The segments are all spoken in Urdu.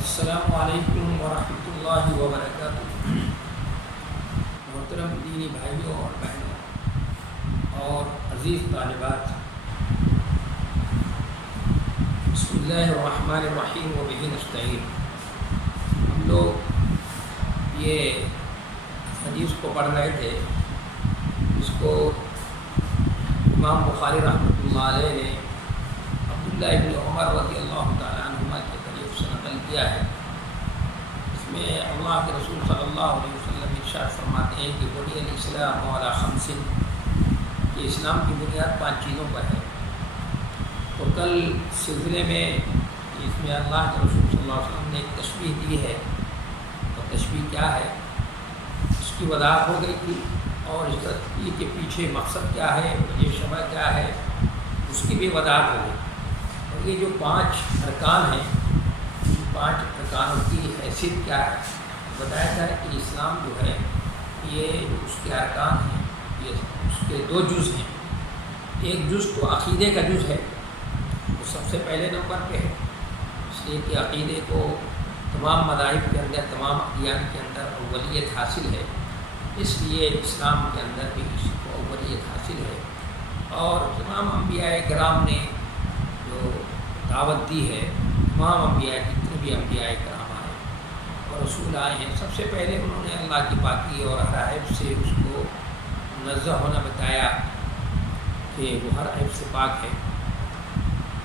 السلام علیکم ورحمۃ اللہ وبرکاتہ۔ محترم دینی بھائیوں اور بہنوں اور عزیز طالبات، بسم اللہ الرحمن الرحیم وبہ نستعین۔ ہم لوگ یہ حدیث کو پڑھ رہے تھے، جس کو امام بخاری رحمۃ اللہ علیہ نے عبداللہ ابن عمر رضی اللہ تعالیٰ عنہما کے طریق سے نقل کیا ہے۔ اس میں اللہ کے رسول صلی اللہ علیہ وسلم ارشاد فرماتے ہیں کہ بنی الاسلام علی خمس، کہ اسلام کی بنیاد 5 چیزوں پر ہے۔ تو کل سلسلے میں اس میں اللہ کے رسول صلی اللہ علیہ وسلم نے ایک تشبیہ دی ہے، اور تشبیہ کیا ہے اس کی وضاحت ہو گئی تھی، اور اس تشبیہ کے پیچھے مقصد کیا ہے، یہ شبہ کیا ہے، اس کی بھی وضاحت ہو گئی۔ اور یہ جو 5 ارکان ہیں، ان 5 ارکانوں کی حیثیت کیا ہے، بتایا تھا کہ اسلام جو ہے یہ جو اس کے ارکان ہیں، یہ اس کے 2 جز ہیں۔ ایک جز تو عقیدے کا جز ہے، وہ سب سے پہلے نمبر پہ ہے، اس لیے کہ عقیدے کو تمام مذاہب کے اندر، تمام ادیان کے اندر اولیت حاصل ہے، اس لیے اسلام کے اندر بھی اس کو اولیت حاصل ہے۔ اور تمام انبیاء کرام نے جو دعوت دی ہے، تمام انبیاء، جتنے بھی انبیاء کرام آئے اور رسول آئے ہیں، سب سے پہلے انہوں نے اللہ کی پاکی اور ہر عیب سے اس کو منزہ ہونا بتایا کہ وہ ہر عیب سے پاک ہے۔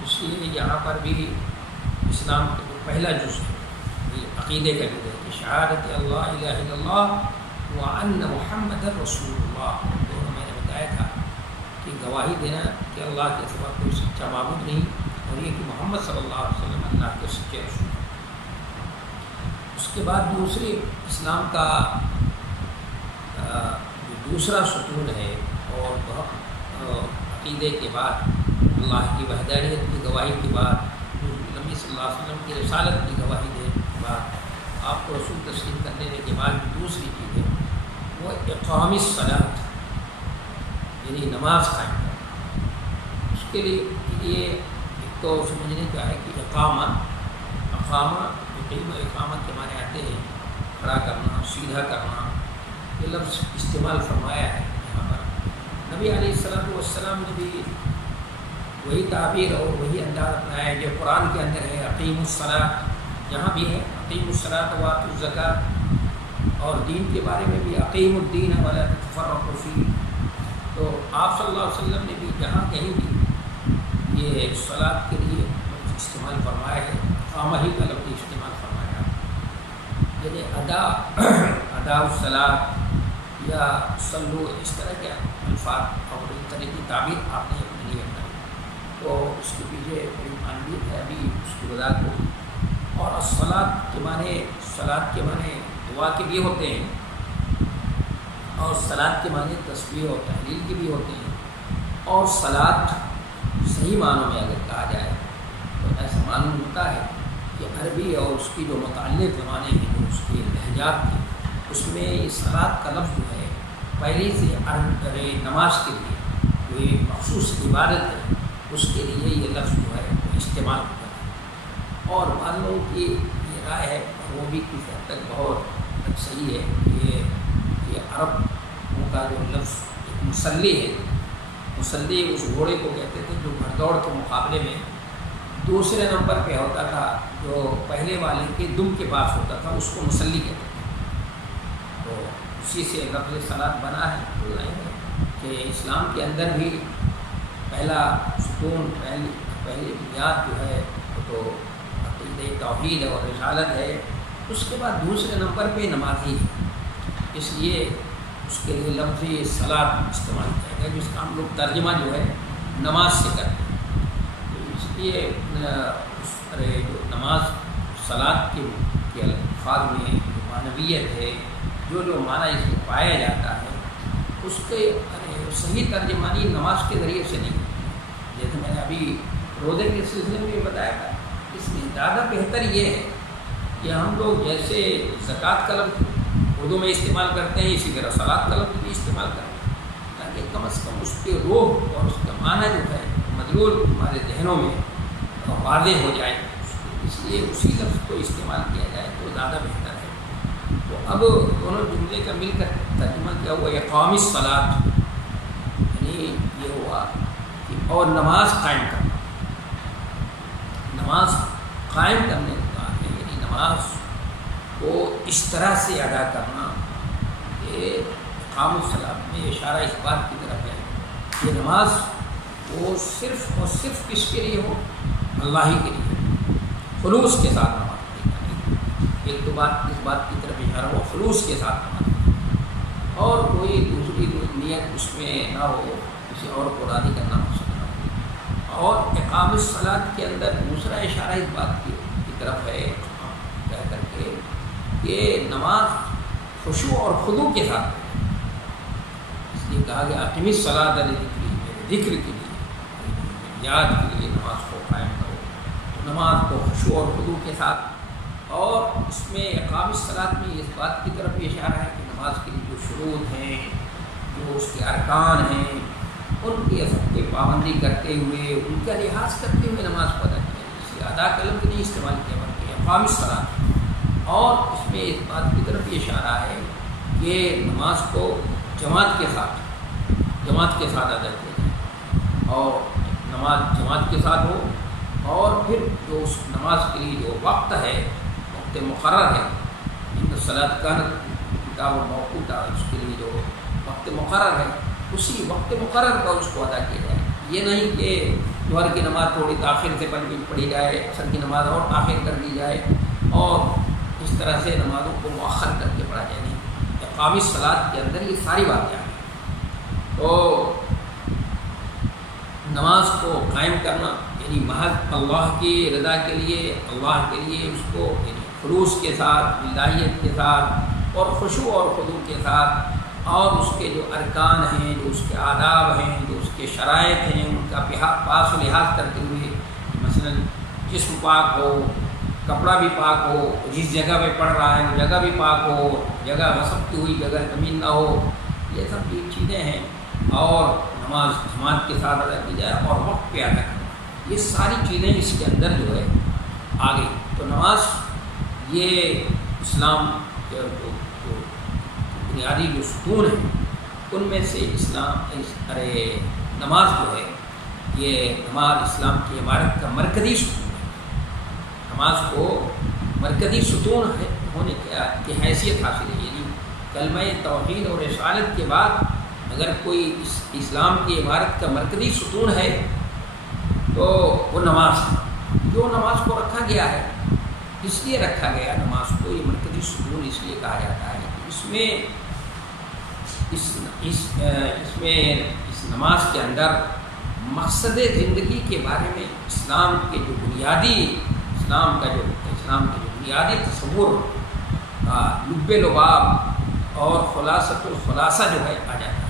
اس لیے یہاں پر بھی اسلام کا جو پہلا جز ہے، یہ عقیدے کا جز ہے کہ شہادت اللہ الہ الا اللہ وان محمد رسول اللہ۔ دونوں میں نے بتایا تھا کہ گواہی دینا کہ اللہ کے سوا کوئی سچا معبود نہیں، اور یہ کہ محمد صلی اللہ علیہ وسلم اللہ کے سچے رسول ہیں۔ اس کے بعد دوسری اسلام کا جو دوسرا ستون ہے، اور عقیدے کے بعد اللہ کی وحدانیت کی گواہی کے بعد، نبی صلی اللہ علیہ وسلم کی رسالت کی گواہی دینے کے بعد، آپ کو رسول تسلیم کر لینے کے بعد دوسری چیز ہے وہ اقام الصلاۃ، یعنی نماز قائم کرنا۔ اس کے لیے ایک تو سمجھنے کا ہے کہ اقامہ اقامت کے معنی آتے ہیں کھڑا کرنا، سیدھا کرنا، یہ لفظ استعمال فرمایا ہے یہاں پر۔ نبی علیہ السلام نے بھی وہی تعبیر اور وہی انداز اپنایا ہے جو قرآن کے اندر ہے، اقیم الصلاۃ، یہاں بھی ہے اقیم الصلاۃ وآتوا الزکاۃ، اور دین کے بارے میں بھی اقیم الدین ولا تتفرقوا فیہ۔ تو آپ صلی اللہ علیہ وسلم نے بھی جہاں کہیں بھی یہ صلاۃ کے لیے استعمال فرمایا ہے، اقامہ ہی کا لفظ استعمال فرمایا ہے، یعنی ادا الصلاۃ یا صلو، اس طرح کے الفاظ اور اس طرح کی تعبیر آپ نے اپنے لیے بنائی۔ تو اس کے پیچھے بڑی معنویت ہے، ابھی اس کی وضاحت ہوگی۔ اور الصلاۃ کے معنی دعا کے بھی ہوتے ہیں، اور صلاۃ کے معنی تسبیح اور تحلیل کے بھی ہوتے ہیں۔ اور صلاۃ صحیح معنوں میں اگر کہا جائے تو ایسا معلوم ہوتا ہے کہ عربی اور اس کی جو متعلق زبانیں ہیں، جو اس کے لہجات ہیں، اس میں یہ صلاۃ کا لفظ جو ہے پہلے سے نماز کے لیے جو ایک مخصوص عبادت ہے، اس کے لیے یہ لفظ جو ہے وہ استعمال ہوتا ہے۔ اور معلوم کی یہ رائے ہے، اور وہ بھی کسی حد تک بہت صحیح ہے کہ یہ عربوں کا جو لفظ ایک مسلی ہے، مسلی اس گھوڑے کو کہتے تھے جو گھڑ دوڑ کے مقابلے میں دوسرے نمبر پہ ہوتا تھا، جو پہلے والے کے دم کے پاس ہوتا تھا، اس کو مسلی کہتے تھے۔ تو اسی سے لفظ صلاۃ بنا ہے کہ اسلام کے اندر بھی پہلا ستون، پہلی بنیاد جو ہے وہ تو عقیدہ توحید اور رسالت ہے، اس کے بعد دوسرے نمبر پہ نمازی ہے، اس لیے اس کے لیے لفظ صلاۃ استعمال کیا گیا، جس کا ہم لوگ ترجمہ جو ہے نماز سے کرتے ہیں۔ تو اس لیے جو نماز صلاۃ کے الفاظ میں جو معنویت ہے، جو معنی اس میں پایا جاتا ہے، اس کے صحیح ترجمانی نماز کے ذریعے سے نہیں۔ جیسے میں نے ابھی روزے کے سلسلے میں بتایا تھا، اس میں زیادہ بہتر یہ ہے کہ ہم لوگ جیسے زکوٰۃ کا لفظ اردو میں استعمال کرتے ہیں، اسی طرح صلاۃ کا لفظ بھی استعمال کرتے ہیں، تاکہ کم از کم اس کے روح اور اس کا معنی جو ہے مدلول ہمارے ذہنوں میں واضح ہو جائے۔ اس لیے اسی لفظ کو استعمال کیا جائے تو زیادہ بہتر ہے۔ تو اب دونوں جملے کا مل کر ترجمہ کیا ہوا اقام الصلاۃ، یعنی یہ ہوا کہ اور نماز قائم کرنا، نماز قائم کرنے کا ہے، یعنی نماز کو اس طرح سے ادا کرنا کہ اقام الصلاۃ میں اشارہ اس بات کی طرف ہے کہ نماز وہ صرف اور صرف کس کے لیے ہو، اللہ ہی کے لیے، خلوص کے ساتھ نماز پڑھنا۔ ایک تو بات اس بات کی طرف اشارہ ہو خلوص کے ساتھ نماز پڑھنا، اور کوئی دوسری نیت اس میں نہ ہو، کسی اور کو راضی کرنا مقصد نہ ہو۔ اور اقام الصلاۃ کے اندر دوسرا اشارہ اس بات کی طرف ہے کہہ کر کے کہ نماز خشوع اور خضوع کے ساتھ پڑھیں، اس لیے کہا گیا اقیم الصلاۃ لذکری، میرے ذکر کے لیے، یاد کے لیے نماز کو قائم کرو۔ تو نماز کو خشوع اور خضوع کے ساتھ، اور اس میں اقام الصلاۃ میں اس بات کی طرف بھی اشارہ ہے کہ نماز کے لیے جو شروط ہیں، جو اس کے ارکان ہیں، ان کی سب کی پابندی کرتے ہوئے، ان کا لحاظ کرتے ہوئے نماز کو ادا کیا، اس لیے ادا کا لفظ نہیں استعمال کیا بلکہ اقام الصلاۃ۔ اور اس میں اس بات کی طرف بھی اشارہ ہے کہ نماز کو جماعت کے ساتھ ادا کیا جائے، اور نماز جماعت کے ساتھ ہو، اور پھر جو اس نماز کے لیے جو وقت ہے، وقت مقرر ہے، صلاۃ کانت کتاب موقوتا، اس کے لیے جو وقت مقرر ہے اسی وقت مقرر پر اس کو ادا کیا جائے۔ یہ نہیں کہ ظہر کی نماز تھوڑی تاخیر سے پڑھی جائے، عصر کی نماز اور تاخیر کر دی جائے، اور اس طرح سے نمازوں کو مؤخر کر کے پڑھا جائے۔ نہیں، اقام الصلاۃ کے اندر یہ ساری باتیں ہیں۔ تو نماز کو قائم کرنا یعنی محض اللہ کی رضا کے لیے، اللہ کے لیے اس کو یعنی خلوص کے ساتھ، للہیت کے ساتھ، اور خشوع اور خضوع کے ساتھ، اور اس کے جو ارکان ہیں، جو اس کے آداب ہیں، جو اس کے شرائط ہیں، ان کا پاس و لحاظ کرتے ہوئے، مثلا جسم پاک ہو، کپڑا بھی پاک ہو، جس جگہ پہ پڑھ رہا ہے وہ جگہ بھی پاک ہو، جگہ وسعتی ہوئی جگہ زمین نہ ہو، یہ سب یہ چیزیں ہیں، اور نماز جماعت کے ساتھ ادا کی جائے اور وقت پہ ادا کرنا، یہ ساری چیزیں اس کے اندر جو ہے آ گئی۔ تو نماز یہ اسلام کے جو بنیادی جو ستون ہیں ان میں سے نماز جو ہے، یہ نماز اسلام کی عمارت کا مرکزی ستون ہے۔ نماز کو مرکزی ستون ہونے کی حیثیت حاصل ہے، یعنی کلمہ توحید اور رسالت کے بعد اگر کوئی اسلام کی عمارت کا مرکزی ستون ہے تو وہ نماز ہے۔ جو نماز کو رکھا گیا ہے، اس لیے رکھا گیا نماز کو یہ مرکزی ستون اس لیے کہا جاتا ہے کہ اس نماز کے اندر مقصد زندگی کے بارے میں اسلام کے جو بنیادی تصور کا لب لباب اور خلاصۃ الخلاصہ جو ہے آ جاتا ہے۔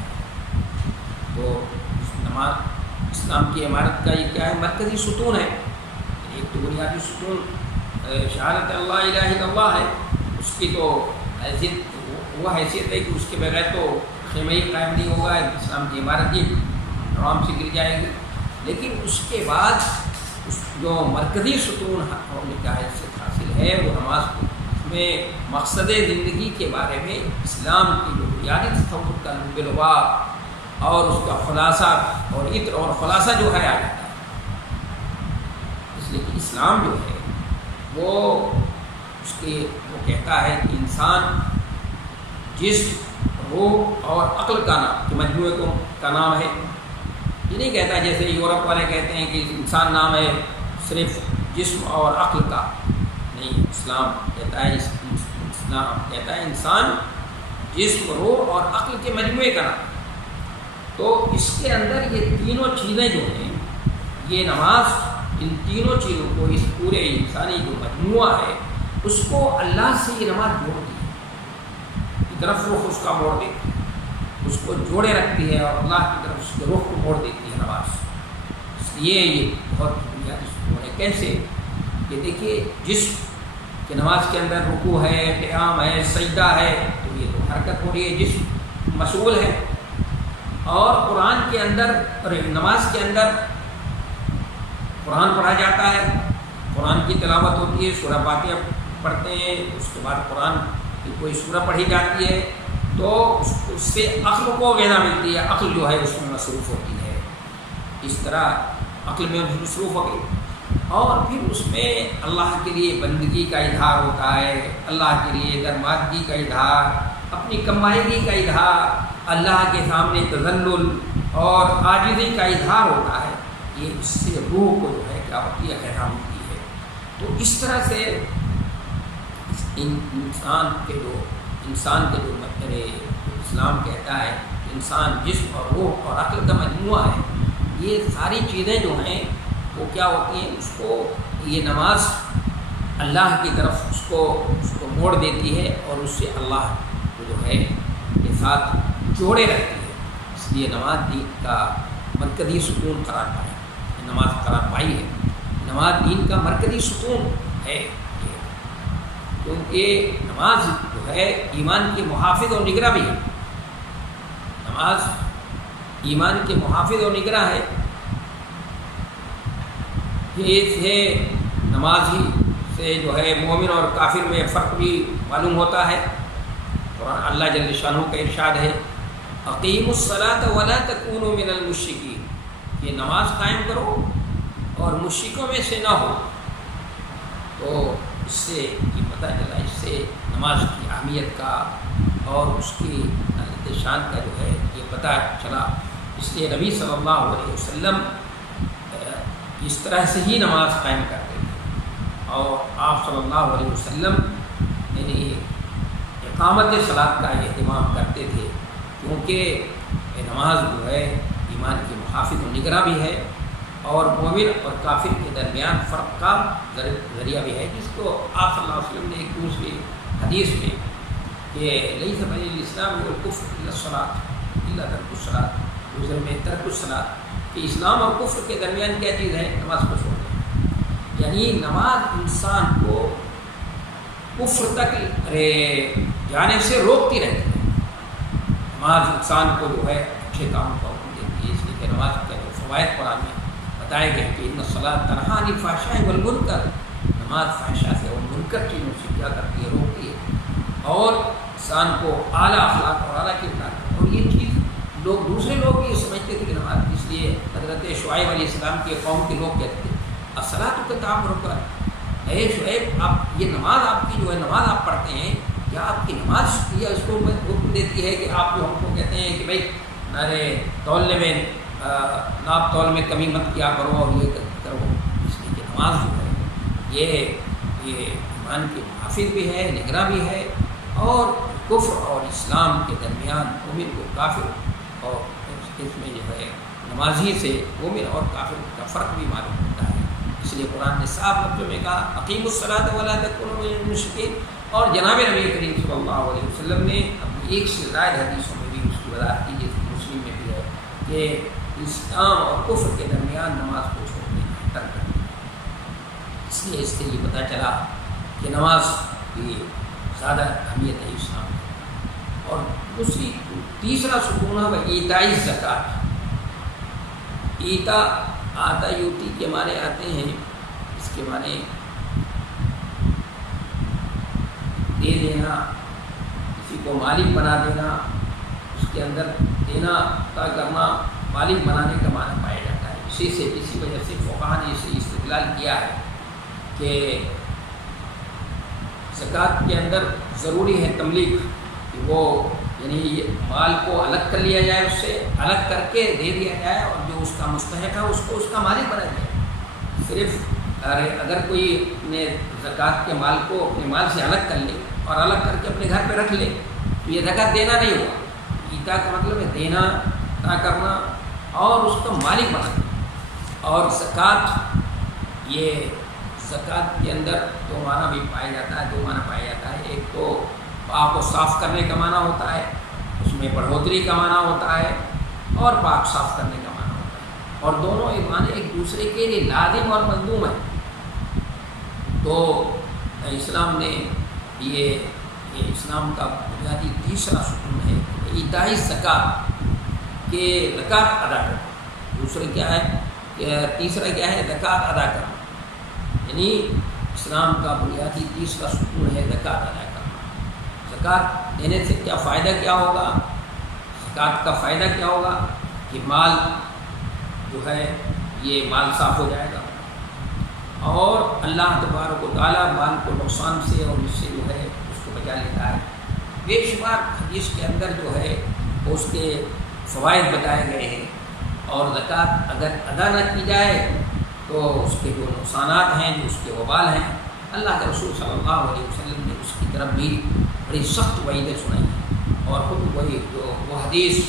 تو نماز اسلام کی عمارت کا یہ کیا ہے؟ مرکزی ستون ہے۔ ایک تو بنیادی ستون شہادت اللہ الہ الا اللہ ہے، اس کی تو حیثیت ہے کہ اس کے بغیر تو خیمہ ہی قائم نہیں ہوگا، اسلام کی عمارت ہی آرام سے گر جائے گی۔ لیکن اس کے بعد اس جو مرکزی ستون ہونے کا حیثیت حاصل ہے وہ نماز کو، اس میں مقصد زندگی کے بارے میں اسلام کی جو بنیادی تصور کا لب لباب اور اس کا خلاصہ اور عطر اور خلاصہ جو ہے آ جاتا ہے۔ اس لیے کہ اسلام جو ہے وہ کہتا ہے کہ انسان جسم، روح اور عقل کا نام کہ مجموعے کا نام ہے۔ یہ نہیں کہتا جیسے یورپ والے کہتے ہیں کہ انسان نام ہے صرف جسم اور عقل کا، نہیں، اسلام کہتا ہے انسان جسم، روح اور عقل کے مجموعے کا نام۔ تو اس کے اندر یہ تینوں چیزیں جو ہیں، یہ نماز ان تینوں چیزوں کو، اس پورے انسانی جو مجموعہ ہے اس کو اللہ سے یہ نماز جوڑتی ہے، کی طرف رخ اس کا موڑ دیتی ہے، اس کو جوڑے رکھتی ہے اور اللہ کی طرف اس کے رخ کو موڑ دیتی ہے نماز۔ اس لیے یہ بہت بنیادی ستون ہے۔ کیسے کہ دیکھیے جسم کہ نماز کے اندر رکوع ہے، قیام ہے، سجدہ ہے، تو یہ تو حرکت ہو رہی ہے، جسم مشغول ہے۔ اور قرآن کے اندر اور نماز کے اندر قرآن پڑھا جاتا ہے، قرآن کی تلاوت ہوتی ہے، سورہ فاتحہ پڑھتے ہیں، اس کے بعد قرآن کی کوئی سورہ پڑھی جاتی ہے تو اس سے عقل کو غذا ملتی ہے، عقل جو ہے اس میں مصروف ہوتی ہے، اس طرح عقل میں مصروف ہو گئی، اور پھر اس میں اللہ کے لیے بندگی کا اظہار ہوتا ہے، اللہ کے لیے درماندگی کا اظہار، اپنی کمائیگی کا اظہار، اللہ کے سامنے تذلل اور عاجزی کا اظہار ہوتا ہے، یہ اس سے روح کو جو ہے کیا ہوتی ہے، غذا ملتی ہے۔ تو اس طرح سے انسان کے جو اسلام کہتا ہے انسان جسم اور روح اور عقل کا مجموعہ ہے، یہ ساری چیزیں جو ہیں وہ کیا ہوتی ہیں، اس کو یہ نماز اللہ کی طرف اس کو موڑ دیتی ہے اور اس سے اللہ کو جو ہے کے ساتھ جوڑے رکھتی ہے۔ اس لیے نماز دین کا مرکزی ستون قرار پایا، نماز قرار پائی ہے، نماز دین کا مرکزی ستون ہے، کیونکہ نماز جو ہے ایمان کے محافظ اور نگراں بھی ہے، نماز ایمان کے محافظ اور نگراں ہے، یہ نماز ہی سے جو ہے مومن اور کافر میں فرق بھی معلوم ہوتا ہے۔ قرآن اللہ جل شانہ کا ارشاد ہے اقیموا الصلاۃ ولا تکونوا من المشرکین، یہ نماز قائم کرو اور مشرکوں میں سے نہ ہو۔ تو اس سے یہ پتہ چلا، اس سے نماز کی اہمیت کا اور اس کی شان کا جو ہے یہ پتہ چلا۔ اس لیے نبی صلی اللہ علیہ وسلم اس طرح سے ہی نماز قائم کرتے تھے، اور آپ صلی اللہ علیہ وسلم یعنی اقامت صلاۃ کا اہتمام کرتے تھے، کیونکہ نماز جو ہے ایمان کی محافظ و نگراں بھی ہے اور مومن اور کافر کے درمیان فرق کا ذریعہ بھی ہے، جس کو آپ صلی اللہ علیہ وسلم نے ایک دوسری حدیث میں کہ لیس بین الاسلام والکفر الا الصلاۃ الا ترک الصلاۃ، دوسرے میں ترک الصلاۃ، کہ اسلام اور کفر کے درمیان کیا چیز ہے، نماز کو چھوڑ دیں، یعنی نماز انسان کو کفر تک جانے سے روکتی رہتی ہے، نماز انسان کو جو ہے اچھے کاموں کا حکم دیتی ہے، اس لیے کہ نماز کے جو فوائد قرآن میں بتائے گئے کہ ان الصلاۃ تنہی عن الفحشاء والمنکر، نماز فحشا سے اور منکر چیزوں سے کیا کرتی ہے، روکتی ہے، اور انسان کو اعلیٰ اخلاق اور اعلیٰ کردار، اور یہ چیز دوسرے لوگ بھی یہ سمجھتے تھے کہ نماز، اس لیے حضرت شعیب علیہ السلام کے قوم کے لوگ کہتے تھے الصلاۃ تأمرک، اے شعیب آپ یہ نماز آپ کی جو ہے نماز آپ پڑھتے ہیں، کیا آپ کی نماز یہ اس کو حکم دیتی ہے کہ آپ جو ہم کو کہتے ہیں کہ بھائی ارے تولنے میں ناپ تول میں کمی مت کیا کرو اور یہ کرو، اس لیے کہ نماز جو ہے یہ ایمان کے محافظ بھی ہے، نگراں بھی ہے، اور کفر اور اسلام کے درمیان مومن کو کافر اور اس میں جو ہے نمازی سے مومن اور کافر کا فرق بھی معلوم ہوتا ہے۔ اس لیے قرآن نے صاف لفظوں میں کہا اقیموا الصلاۃ ولا تکونوا من المشرکین، اور جناب نبی کریم صلی اللہ علیہ وسلم نے اپنی ایک سے زائد حدیثوں میں بھی اس کی وضاحت کی، جیسے مسلم میں بھی ہے کہ اسلام اور کفر کے درمیان نماز کو چھوڑنے کی ترک کرنا۔ اس لیے اس سے یہ پتہ چلا کہ نماز کی زیادہ اہمیت ہے اسلام میں۔ اور تیسرا ستون ہے وہ ایتاء الزکوٰۃ۔ ایتا آتا یوتی کے معنی آتے ہیں، اس کے معنی دے دینا، کسی کو مالک بنا دینا، اس کے اندر دینا کا کرنا، مالک بنانے کا معنی پایا جاتا ہے۔ اسی وجہ سے فقہاء نے اسے استدلال کیا ہے کہ زکوٰۃ کے اندر ضروری ہے تملیک، کہ وہ یعنی مال کو الگ کر لیا جائے، اس سے الگ کر کے دے دیا جائے، اور جو اس کا مستحق ہے اس کو اس کا مالک بنا جائے۔ صرف اگر کوئی اپنے زکوٰۃ کے مال کو اپنے مال سے الگ کر لے اور الگ کر کے اپنے گھر پہ رکھ لے تو یہ زکوٰۃ دینا نہیں ہوگا۔ ایتا کا مطلب ہے دینا، عطا کرنا اور اس کا مالک بنانا۔ اور زکوٰۃ، یہ زکوٰۃ کے اندر دو معنی بھی پایا جاتا ہے، دو معنی پایا جاتا ہے۔ ایک تو پاک و صاف کرنے کا معنی ہوتا ہے، اس میں بڑھوتری کا معنی ہوتا ہے، اور پاک صاف کرنے کا معنی ہوتا ہے، اور دونوں یہ معنی ایک دوسرے کے لیے لازم اور ملزوم ہے۔ تو اسلام نے یہ اسلام کا بنیادی تیسرا ستون ہے ایتاء الزکوٰۃ، کہ زکوٰۃ ادا کرنا۔ دوسرا کیا ہے، تیسرا کیا ہے، زکوٰۃ ادا کرنا۔ یعنی اسلام کا بنیادی تیسرا ستون ہے زکوٰۃ ادا کرنا۔ زکوٰۃ دینے سے کیا فائدہ کیا ہوگا؟ زکوٰۃ کا فائدہ کیا ہوگا کہ مال جو ہے یہ مال صاف ہو جائے گا، اور اللہ تبارک و تعالیٰ مال کو نقصان سے اور اس سے جو ہے اس کو بچا لیتا ہے۔ بے شمار حدیث کے اندر جو ہے اس کے فوائد بتائے گئے ہیں، اور زکوٰۃ اگر ادا نہ کی جائے تو اس کے جو نقصانات ہیں، جو اس کے وبال ہیں، اللہ کے رسول صلی اللہ علیہ وسلم نے اس کی طرف بھی بڑی سخت وعیدیں سنائی ہیں، اور خود وہی جو وہ حدیث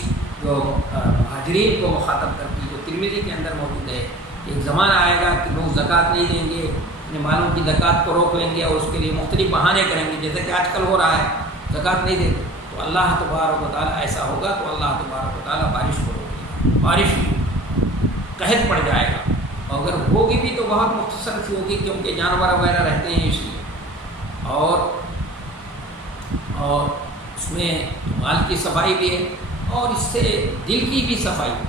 جو مہاجرین کو مخاطب کرتی جو ترمذی کے اندر موجود ہے، ایک زمانہ آئے گا کہ لوگ زکوٰۃ نہیں دیں گے، اپنے مالوں کی زکوٰۃ کو روک لیں گے اور اس کے لیے مختلف بہانے کریں گے، جیسے کہ آج کل ہو رہا ہے، زکوٰۃ نہیں دیں گے، تو اللہ تبارک و تعالیٰ ایسا ہوگا تو اللہ تبارک و تعالیٰ بارش کو روک دے گا، بارش قحط پڑ جائے گا، اور اگر ہوگی بھی تو بہت مختصر سی ہوگی، کیونکہ جانور وغیرہ رہتے ہیں اس لیے، اور اس میں مال کی صفائی بھی ہے، اور اس سے دل کی بھی صفائی ہے۔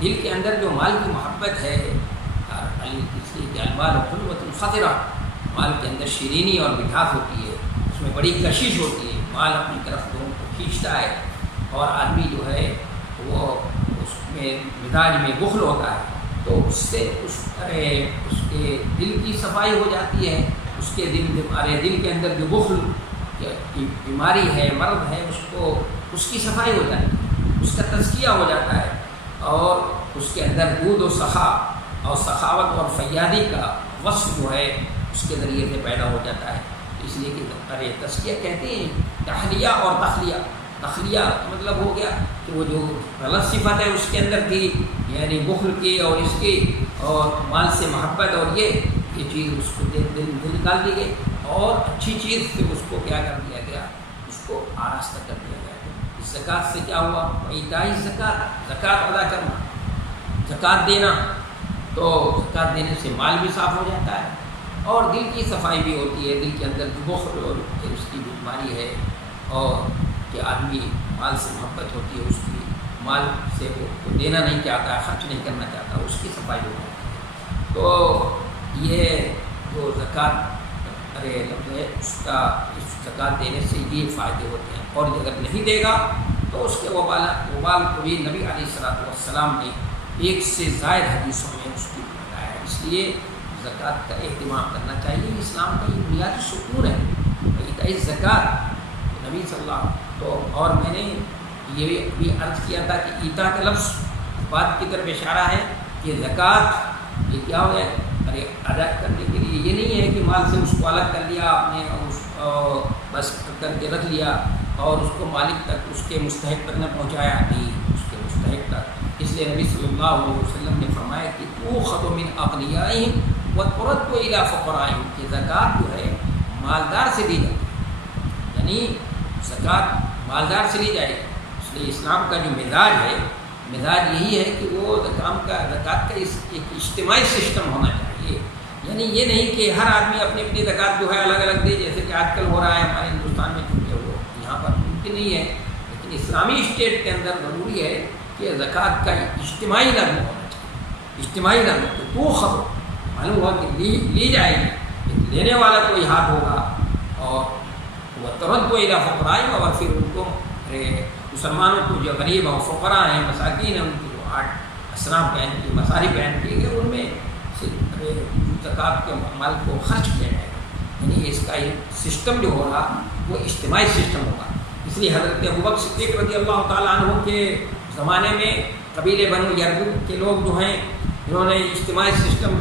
دل کے اندر جو مال کی محبت ہے، اس لیے کہ المال حلوۃ خضرہ، مال کے اندر شیرینی اور مٹھاس ہوتی ہے، اس میں بڑی کشش ہوتی ہے، مال اپنی طرف لوگوں کو کھینچتا ہے، اور آدمی جو ہے وہ اس میں مزاج میں بخل ہوتا ہے، تو اس سے اس کے دل کی صفائی ہو جاتی ہے، اس کے ہمارے دل کے اندر جو بخل کی بیماری ہے، مرض ہے، اس کی صفائی ہو جاتی ہے، اس کا تزکیہ ہو جاتا ہے، اور اس کے اندر دود و سخا اور سخاوت اور فیادی کا وصف جو ہے اس کے ذریعے سے پیدا ہو جاتا ہے۔ اس لیے کہ تزکیہ کہتے ہیں تحلیہ اور تخلیہ۔ تخلیہ مطلب ہو گیا کہ وہ جو غلط صفت ہے اس کے اندر تھی، یعنی بخل کی اور اس کی اور مال سے محبت، اور یہ چیز اس کو دل نکال دی گئی، اور اچھی چیز سے اس کو کیا کر دیا گیا، اس کو آراستہ کر دیا گیا۔ زکوٰۃ سے کیا ہوا؟ ایتائی زکوٰۃ، زکوٰۃ ادا کرنا، زکوٰۃ دینا، تو زکوٰۃ دینے سے مال بھی صاف ہو جاتا ہے، اور دل کی صفائی بھی ہوتی ہے، دل کے اندر جو بخل اور اس کی بیماری ہے، اور کہ آدمی مال سے محبت ہوتی ہے، اس کی مال سے وہ دینا نہیں چاہتا ہے، خرچ نہیں کرنا چاہتا، اس کی صفائی ہو جاتی ہے۔ تو یہ جو زکوٰۃ لفظ ہے اس زکوٰۃ دینے سے یہ فائدے ہوتے ہیں، اور اگر نہیں دے گا تو اس کے وبال کو بھی نبی علیہ الصلوۃ والسلام نے ایک سے زائد حدیثوں میں اس کو بتایا ہے۔ اس لیے زکوٰۃ کا اہتمام کرنا چاہیے، اسلام کا یہ بنیادی ستون ہے، ایتائی زکوٰۃ نبی صلی اللہ۔ تو اور میں نے یہ بھی عرض کیا تھا کہ ایتا کا لفظ بات کی طرف اشارہ ہے کہ زکوٰۃ یہ کیا ہو ہے، ادا کرنے کے لیے یہ نہیں ہے کہ مال سے اس کو الگ کر لیا آپ نے اور بس کر کے رکھ لیا اور اس کو مالک تک اس کے مستحق تک نہ پہنچایا، نہیں، اس کے مستحق تک۔ اس لیے نبی صلی اللہ علیہ وسلم نے فرمایا کہ تؤخذ من اغنیائہم وترد الی فقرائہم، کہ زکوٰۃ جو ہے مالدار سے دی جاتی ہے، یعنی زکوٰۃ مالدار سے لی جائے گی۔ اس لیے اسلام کا جو مزاج ہے، مزاج یہی ہے کہ وہ زکوٰۃ کا ایک اجتماعی سسٹم ہونا چاہیے، یعنی یہ نہیں کہ ہر آدمی اپنی اپنی زکوٰۃ جو ہے الگ الگ دے، جیسے کہ آج کل ہو رہا ہے ہمارے ہندوستان میں، چونکہ وہ یہاں پر ممکن نہیں ہے، لیکن اسلامی اسٹیٹ کے اندر ضروری ہے کہ زکوٰۃ کا اجتماعی نظم ہونا چاہیے، اجتماعی نظم، تو خبر معلوم ہوا کہ لی جائے گی، لینے والا کوئی ہاتھ ہوگا، اور وہ ترد کو الی فقرائہم، اور پھر ان کو مسلمانوں کو جو غریب اور فقراء ہیں، مساکین ہیں، ان کی جو 8 اصناف بیان کی، مصارف بیان کیے گئے، ان میں زکوٰۃ کے مال کو خرچ کیا جائے گا، یعنی اس کا ایک سسٹم جو ہوگا وہ اجتماعی سسٹم ہوگا۔ اس لیے حضرت ابوبکر صدیق رضی اللہ تعالیٰ عنہ کے زمانے میں قبیلے بنو یربوع کے لوگ جو ہیں، انہوں نے اجتماعی سسٹم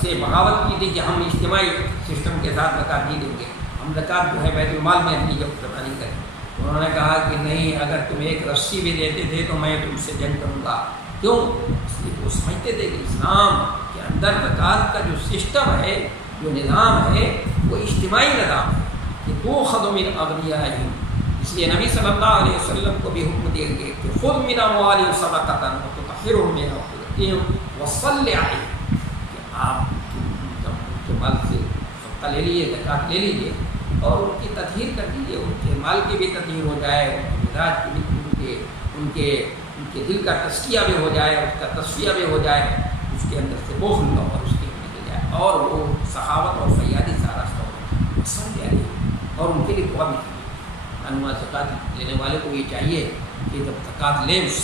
سے بغاوت کی تھی کہ ہم اجتماعی سسٹم کے ساتھ زکوٰۃ نہیں دیں گے، ہم زکوٰۃ جو ہے بیت المال میں اپنی جب جمع نہیں کریں۔ انہوں نے کہا کہ نہیں، اگر تم ایک رسی بھی دیتے تھے تو میں تم سے جنگ کروں گا، کیوں؟ اس لیے وہ سمجھتے تھے کہ اسلام کے اندر زکوٰۃ کا جو سسٹم ہے، جو نظام ہے، وہ اجتماعی نظام ہے، کہ تؤخذ من اغنیائہم۔ اس لیے نبی صلی اللہ علیہ وسلم کو بھی حکم دیا گیا کہ خذ من اموالہم صدقۃ وتطہرھم من خطیئہم وصلی علیہم، کہ آپ ان کے مال سے صدقہ لے لیجیے، زکوٰۃ لے لیجیے، اور ان کی تطہیر کر دیجیے، ان کے مال کی بھی تطہیر ہو جائے، ان کے مزاج کی بھی، ان کے دل کا تزکیہ بھی ہو جائے، اس کا تصفیہ بھی ہو جائے، اس کے اندر سے بخل اور اس کے نکل جائے، اور وہ سخاوت اور فیاضی سے راستہ ہوتا ہے سب پیارے اور ان کے لیے دعا بھی کی انواع زکوٰۃ لینے والے کو یہ چاہیے کہ جب زکوٰۃ لے اس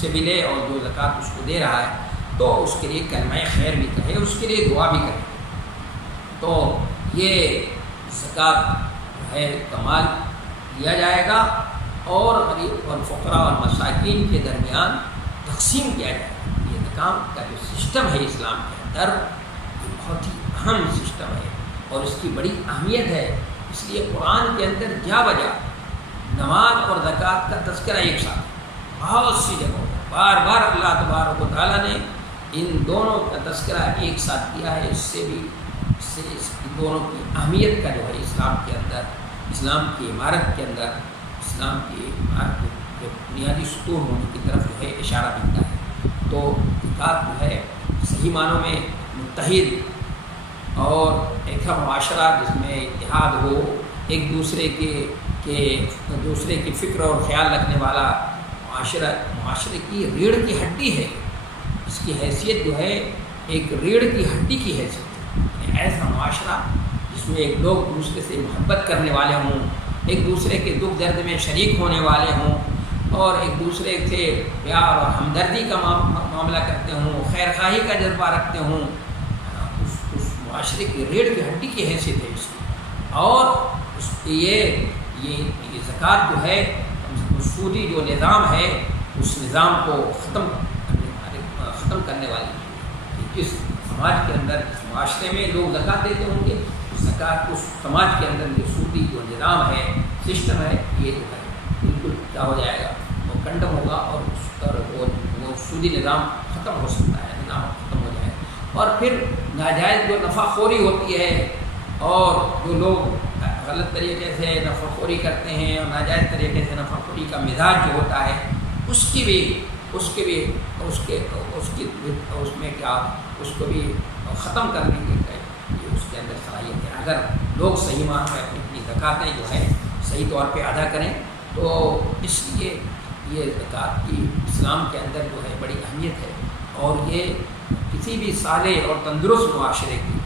سے بھی لے اور جو زکوٰۃ اس کو دے رہا ہے تو اس کے لیے کلمہ خیر بھی کہے اس کے لیے دعا بھی کرے. تو یہ زکوٰۃ ہے کمال دیا جائے گا اور غریب اور فقراء اور مساکین کے درمیان تقسیم کیا جائے گا. یہ نظام کا جو سسٹم ہے اسلام کے اندر یہ بہت ہی اہم سسٹم ہے اور اس کی بڑی اہمیت ہے. اس لیے قرآن کے اندر جا بجا نماز اور زکوٰۃ کا تذکرہ ایک ساتھ بہت سی جگہوں بار بار اللہ تبارک و تعالیٰ نے ان دونوں کا تذکرہ ایک ساتھ کیا ہے. اس سے ان دونوں کی اہمیت کا جو ہے اسلام کے اندر اسلام کی عمارت کے اندر اسلام کی عمارت کے بنیادی ستون ہونے کی طرف جو ہے اشارہ ملتا ہے. تو زکوٰۃ جو ہے صحیح معنوں میں متحد اور ایک معاشرہ جس میں اتحاد ہو ایک دوسرے کی فکر اور خیال رکھنے والا معاشرے کی ریڑھ کی ہڈی ہے. اس کی حیثیت جو ہے ایک ریڑھ کی ہڈی کی حیثیت ہے. ایسا معاشرہ جس میں ایک لوگ دوسرے سے محبت کرنے والے ہوں ایک دوسرے کے دکھ درد میں شریک ہونے والے ہوں اور ایک دوسرے سے پیار اور ہمدردی کا معاملہ کرتے ہوں خیر خواہی کا جذبہ رکھتے ہوں اس معاشرے کی ریڑھ کی ہڈی کی حیثیت ہے اس کی. اور یہ زکوٰۃ جو ہے سودی جو نظام ہے اس نظام کو ختم کرنے والی اس سماج کے اندر اس معاشرے میں لوگ زکوٰۃ دیتے ہوں گے زکوٰۃ اس سماج کے اندر یہ سودی جو نظام ہے سسٹم ہے یہ جو ہے بالکل کیا ہو جائے گا وہ کنڈم ہوگا اور اس پر وہ سودی نظام ختم ہو سکتا ہے نظام ختم ہو جائے گا. اور پھر ناجائز جو نفع خوری ہوتی ہے اور جو لوگ غلط طریقے سے نفع خوری کرتے ہیں اور ناجائز طریقے سے نفع خوری کا مزاج جو ہوتا ہے اس کو بھی ختم کرنے کی اس کے اندر صلاحیت ہے. اگر لوگ صحیح معنوں میں اپنی زکوٰتیں جو ہے صحیح طور پہ ادا کریں تو اس لیے یہ زکوٰۃ کی اسلام کے اندر جو ہے بڑی اہمیت ہے. اور یہ کسی بھی صالح اور تندرست معاشرے کی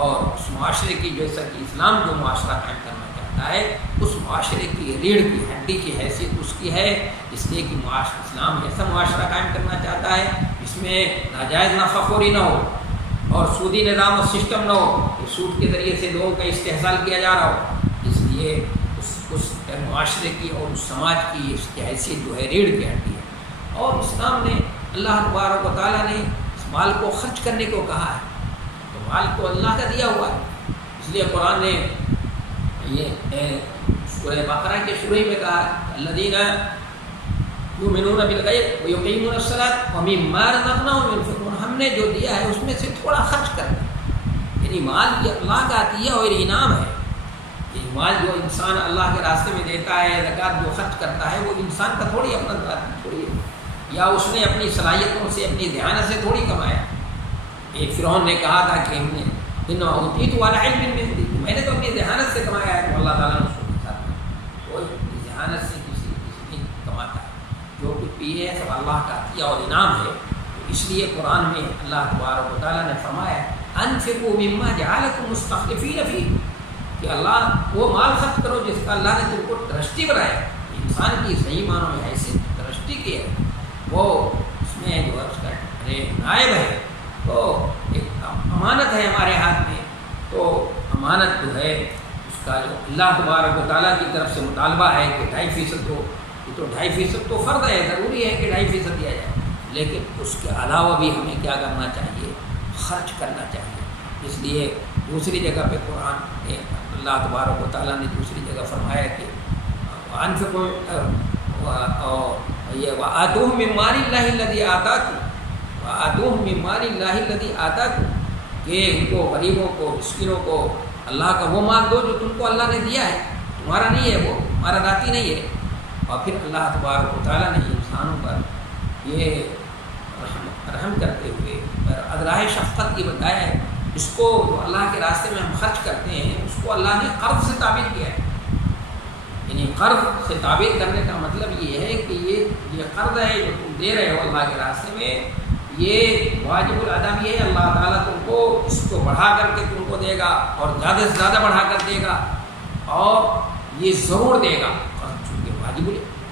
اور اس معاشرے کی جیسا کہ اسلام جو معاشرہ قائم کرنا چاہتا ہے اس معاشرے کی ریڑھ کی ہڈی کی حیثیت اس کی ہے. اس لیے کہ اسلام ایسا معاشرہ قائم کرنا چاہتا ہے جس میں ناجائز نفع خوری نہ ہو اور سودی نظام اور سسٹم نہ ہو کہ سود کے ذریعے سے لوگوں کا استحصال کیا جا رہا ہو. اس لیے اس معاشرے کی اور اس سماج کی اس کی حیثیت جو ہے ریڑھ کی ہڈی ہے. اور اسلام نے اللہ تبارک و تعالیٰ نے اس مال کو خرچ کرنے کو کہا ہے تو مال تو اللہ کا دیا ہوا ہے. اس لیے قرآن نے یہ سورہ بقرہ کے شروع میں کہا الذین یؤمنون بالغیب ویقیمون الصلاۃ ومما رزقناہم ينفقون. ہم نے جو دیا ہے اس میں سے تھوڑا خرچ کرنا. یعنی مال یہ اللہ کا عطیہ اور انعام ہے. یہ مال جو انسان اللہ کے راستے میں دیتا ہے زکوٰۃ جو خرچ کرتا ہے وہ انسان کا تھوڑی اپنا ذات تھوڑی ہے یا اس نے اپنی صلاحیتوں سے اپنی ذہانت سے تھوڑی کمایا. ایک فرعون نے کہا تھا کہ ہم نے اوتیت علی علم میں نے تو اپنی ذہانت سے کمایا ہے. تو اللہ تعالیٰ نے اس کو دکھا دیا کوئی اپنی ذہانت سے کسی نہیں کماتا ہے. جو کچھ بھی ہے سب اللہ کا عطیہ اور انعام ہے. تو اس لیے قرآن میں اللہ تبارک و تعالیٰ نے فرمایا انفقوا مما جعلکم مستخلفین فیہ کہ اللہ وہ مال خرچ کرو جس کا اللہ نے تم کو ٹرسٹی بنایا. انسان کی صحیح معنوں میں حیثیت ٹرسٹی کی ہے. وہ اس میں جو ہے اس کا نائب ہے تو ایک امانت ہے ہمارے ہاتھ میں. تو امانت جو ہے اس کا جو اللہ تبارک و تعالیٰ کی طرف سے مطالبہ ہے کہ 2.5% ہو. یہ تو 2.5% تو فرض ہے ضروری ہے کہ 2.5% دیا جائے لیکن اس کے علاوہ بھی ہمیں کیا کرنا چاہیے خرچ کرنا چاہیے. اس لیے دوسری جگہ پہ قرآن اللہ تبارک و تعالیٰ نے دوسری جگہ فرمایا کہ وَآتُوهُم مِّن مَّالِ اللَّهِ الَّذِي آتَاكُمْ وَآتُوهُم مِّن مَّالِ اللَّهِ الَّذِي آتَاكُمْ کہ ان کو غریبوں کو مسکینوں کو اللہ کا وہ مال دو جو تم کو اللہ نے دیا ہے. تمہارا نہیں ہے وہ تمہارا ذاتی نہیں ہے. اور پھر اللہ تبارک و تعالیٰ نے انسانوں پر یہ رحم کرتے ہوئے ادراہ شفقت کی بتایا ہے. اس کو جو اللہ کے راستے میں ہم خرچ کرتے ہیں اس کو اللہ نے قرض سے تعبیر کیا ہے. یعنی قرض سے تعبیر کرنے کا مطلب یہ ہے کہ یہ قرض ہے جو تم دے رہے ہو اللہ کے راستے میں یہ واجب الادا بھی ہے، اللہ تعالیٰ تم کو اس کو بڑھا کر کے تم کو دے گا اور زیادہ سے زیادہ بڑھا کر دے گا، اور یہ ضرور دے گا، اور چونکہ واجب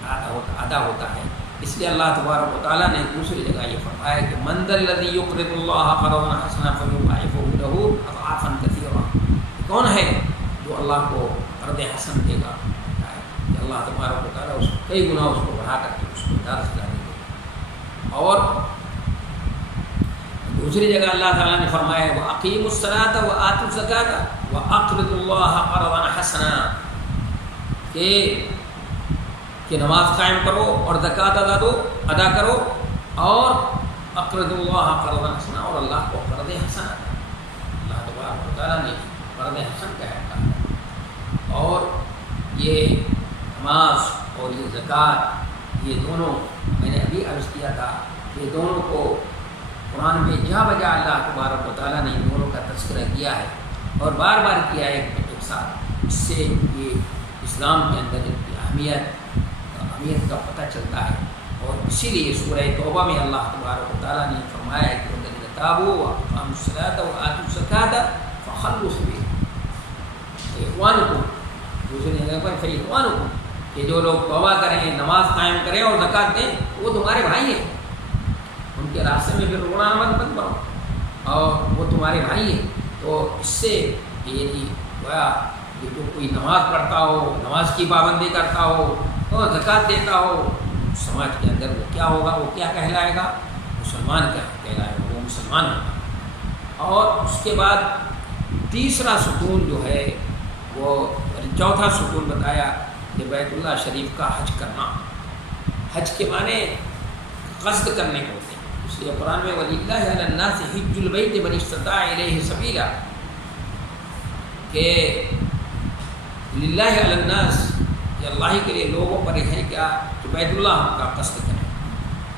الادا ہوتا ہے اس لیے اللہ تبارک و تعالیٰ نے دوسری جگہ یہ فرمایا کہ من ذا الذی یقرض اللہ قرضا حسنا فیضاعفہ لہ اضعافا کثیرا، کون ہے جو اللہ کو قرض حسن دے گا کہ اللہ تبارک و تعالیٰ اس کئی گنا اس کو بڑھا کر کے اس کو زیادہ سے زیادہ دے گا۔ اور دوسری جگہ اللہ تعالیٰ نے فرمایا وَأَقِيمُوا الصَّلَاةَ وَآتُوا الزَّكَاةَ وَأَقْرِضُوا اللَّهَ قَرْضًا حَسَنًا، کہ نماز قائم کرو اور زکوٰۃ ادا کرو اور اقرضوا اللہ قرضا حسنا، اور اللہ کو قرض حسن ادا کرو۔ اللہ تبارک و تعالیٰ نے قرض حسن کہا ہے، اور یہ نماز اور یہ زکوٰۃ یہ دونوں میں نے ابھی عرض کیا تھا کہ یہ دونوں کو قرآن میں جا بجا اللہ تبارک و تعالیٰ نے ان دونوں کا تذکرہ کیا ہے اور بار بار کیا ہے ایک ساتھ، اس سے یہ اسلام کے اندر ان کی اہمیت کا پتہ چلتا ہے، اور اسی لیے سورہ توبہ میں اللہ تبارک و تعالیٰ نے فرمایا ہے کہ الذین تابوا واقاموا الصلاۃ وآتوا الزکاۃ فخلوا سبیلہم اخوانکم، دوسری جگہ پر فاخوانکم، کہ جو لوگ توبہ کریں، نماز قائم کریں اور زکوٰۃ دیں وہ تمہارے بھائی ہیں، ان کے راستے میں پھر رونا مت بنو اور وہ تمہارے بھائی ہیں۔ تو اس سے یہ گویا کہ جو کوئی نماز پڑھتا ہو، نماز کی پابندی کرتا ہو اور زکوٰۃ دیتا ہو، سماج کے اندر وہ کیا ہوگا، وہ کیا کہلائے گا، مسلمان کہلائے گا، وہ مسلمان ہوگا۔ اور اس کے بعد تیسرا ستون جو ہے وہ چوتھا ستون بتایا کہ بیت اللہ شریف کا حج کرنا، حج کے معنی قصد کرنے کو ہوتے ہیں، اس لیے قرآن میں وَلِلَّهِ عَلَى النَّاسِ حِجُّ الْبَيْتِ مَنِ اسْتَطَاعَ إِلَيْهِ سَبِيلًا، کہ للہ علی الناس، کہ اللہ کے لیے لوگوں پر ہے کیا کہ بیت اللہ کا قصد کریں،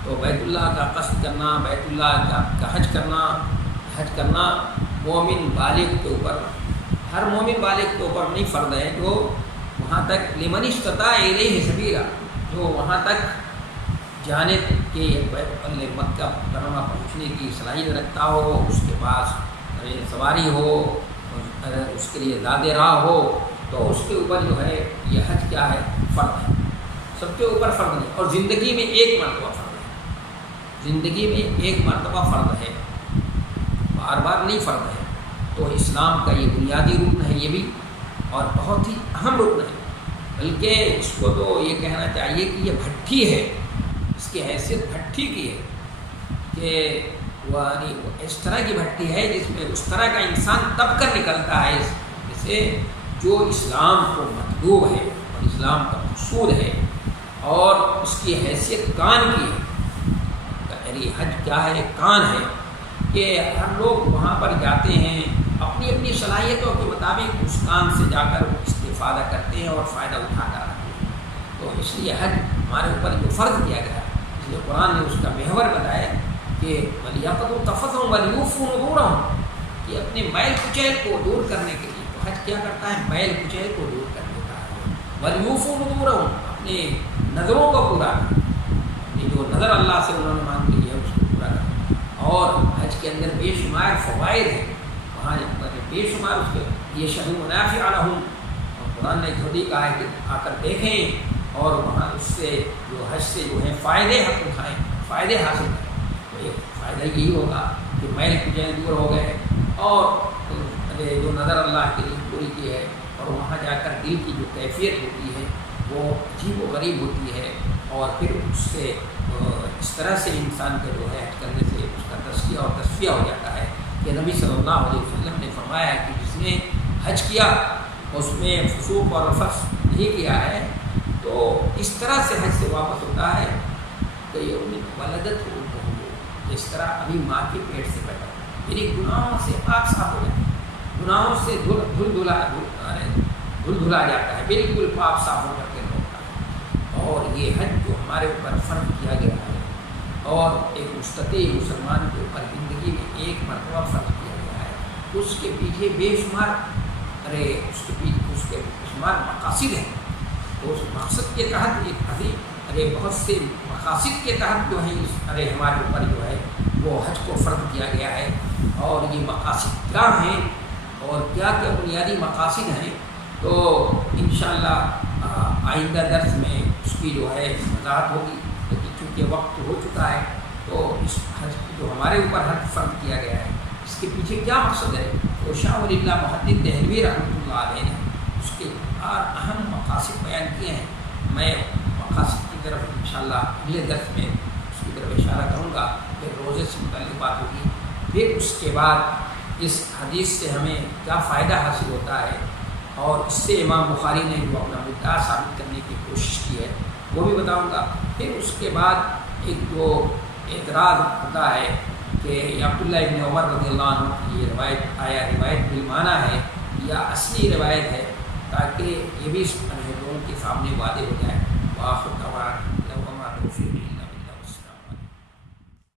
تو بیت اللہ کا قصد کرنا، بیت اللہ کا حج کرنا مومن بالغ کے اوپر، ہر مومن بالغ کے اوپر نہیں فرض ہے، جو وہاں تک لمن استطاع الیہ سبیلا، جو وہاں تک جانے کے مکہ مکرمہ پہنچنے کی صلاحیت رکھتا ہو، اس کے پاس سواری ہو، اس کے لیے زیادہ راہ ہو، تو اس کے اوپر جو ہے یہ حج کیا ہے، فرض ہے، سب کے اوپر فرض نہیں، اور زندگی میں ایک مرتبہ فرض ہے، زندگی میں ایک مرتبہ فرض ہے، بار بار نہیں فرض ہے۔ تو اسلام کا یہ بنیادی رکن ہے یہ بھی، اور بہت ہی اہم رکن ہے، بلکہ اس کو تو یہ کہنا چاہیے کہ یہ بھٹی ہے، اس کی حیثیت بھٹی کی ہے، کہ وہ اس طرح کی بھٹی ہے جس میں اس طرح کا انسان تب کر نکلتا ہے جسے جو اسلام کو مطلوب ہے اور اسلام کا مقصود ہے، اور اس کی حیثیت کان کی ہے، یعنی حج کیا ہے، کان ہے، کہ ہر لوگ وہاں پر جاتے ہیں اپنی اپنی صلاحیتوں کے مطابق، اس کام سے جا کر استفادہ کرتے ہیں اور فائدہ اٹھا کر آتے ہیں۔ تو اس لیے حج ہمارے اوپر جو فرض کیا گیا ہے، اس لیے قرآن نے اس کا محور بتایا کہ وَلْيَقْضُوا تَفَثَهُمْ وَلْيُوفُوا نُذُورَهُمْ، کہ اپنے میل کچیل کو دور کرنے کے لیے، تو حج کیا کرتا ہے، میل کچیل کو دور کر دیتا ہے، وَلْيُوفُوا نُذُورَهُمْ، اپنے نظروں کو پورا کرنا، اپنی جو نظر اللہ سے انہوں نے مانگ لی ہے اس کو پورا کرنا، اور حج کے اندر بے شمار فوائد ہیں، وہاں بے شمار اس کے یہ شہر منافع لہم، اور قرآن نے خود ہی کہا ہے کہ آ کر دیکھیں اور وہاں اس سے جو حج سے جو ہے فائدے حق اٹھائیں، فائدے حاصل کریں۔ تو یہ فائدہ یہی ہوگا کہ میل کچیل دور ہو گئے، اور جو نظر اللہ کے لیے پوری کی ہے، اور وہاں جا کر دل کی جو کیفیت ہوتی ہے وہ عجیب و غریب ہوتی ہے، اور پھر اس سے اس طرح سے انسان کا جو ہے حج کرنے سے اس کا تزکیہ اور تصفیہ ہو جاتا ہے کہ نبی صلی اللہ علیہ وسلم نے فرمایا کہ جس نے حج کیا اس میں فسوق اور رفث نہیں کیا ہے تو اس طرح سے حج سے واپس ہوتا ہے کہ یہ ولدت ہو، اس طرح ابھی ماں کے پیٹ سے پیدا ہو، یعنی گناہوں سے پاک صاف ہو جاتا ہے، گناہوں سے دھل دھلا جاتا ہے، بالکل پاک صاف ہو کر کے ہوتا ہے۔ اور یہ حج جو ہمارے اوپر فرض کیا گیا ہے، اور ایک مستطیع مسلمان کے اوپر زندگی میں ایک مرتبہ فرض کیا گیا ہے، اس کے پیچھے بے شمار اس کے شمار مقاصد ہیں، تو اس مقصد کے تحت ایک بہت سے مقاصد کے تحت جو ہے ہمارے اوپر جو ہے وہ حج کو فرض کیا گیا ہے، اور یہ مقاصد کیا ہیں اور کیا کیا بنیادی مقاصد ہیں، تو انشاءاللہ آئندہ درس میں اس کی جو ہے وضاحت ہوگی، لیکن چونکہ وقت ہو چکا ہے تو اس حج جو ہمارے اوپر حج فرض کیا گیا ہے اس کے پیچھے کیا مقصد ہے، تو شاہ ولی اللہ محدث دہلوی رحمۃ اللہ علیہ نے اس کے اہم مقاصد بیان کیے ہیں۔ میں مقاصد کی طرف انشاءاللہ اگلے درس میں اس کی طرف اشارہ کروں گا، پھر روزے سے متعلق بات ہوگی، پھر اس کے بعد اس حدیث سے ہمیں کیا فائدہ حاصل ہوتا ہے، اور اس سے امام بخاری نے جو اپنا مدعا ثابت کرنے کی کوشش کی ہے وہ بھی بتاؤں گا۔ پھر اس کے بعد ایک جو اعتراض ہوتا ہے کہ یہ عبداللہ ابن عمر رضی اللہ عنہ کی یہ روایت آیا روایت بالمعنی ہے یا اصلی روایت ہے، تاکہ یہ بھی لوگوں کے سامنے واضح ہو جائے۔ وآخر دعوانا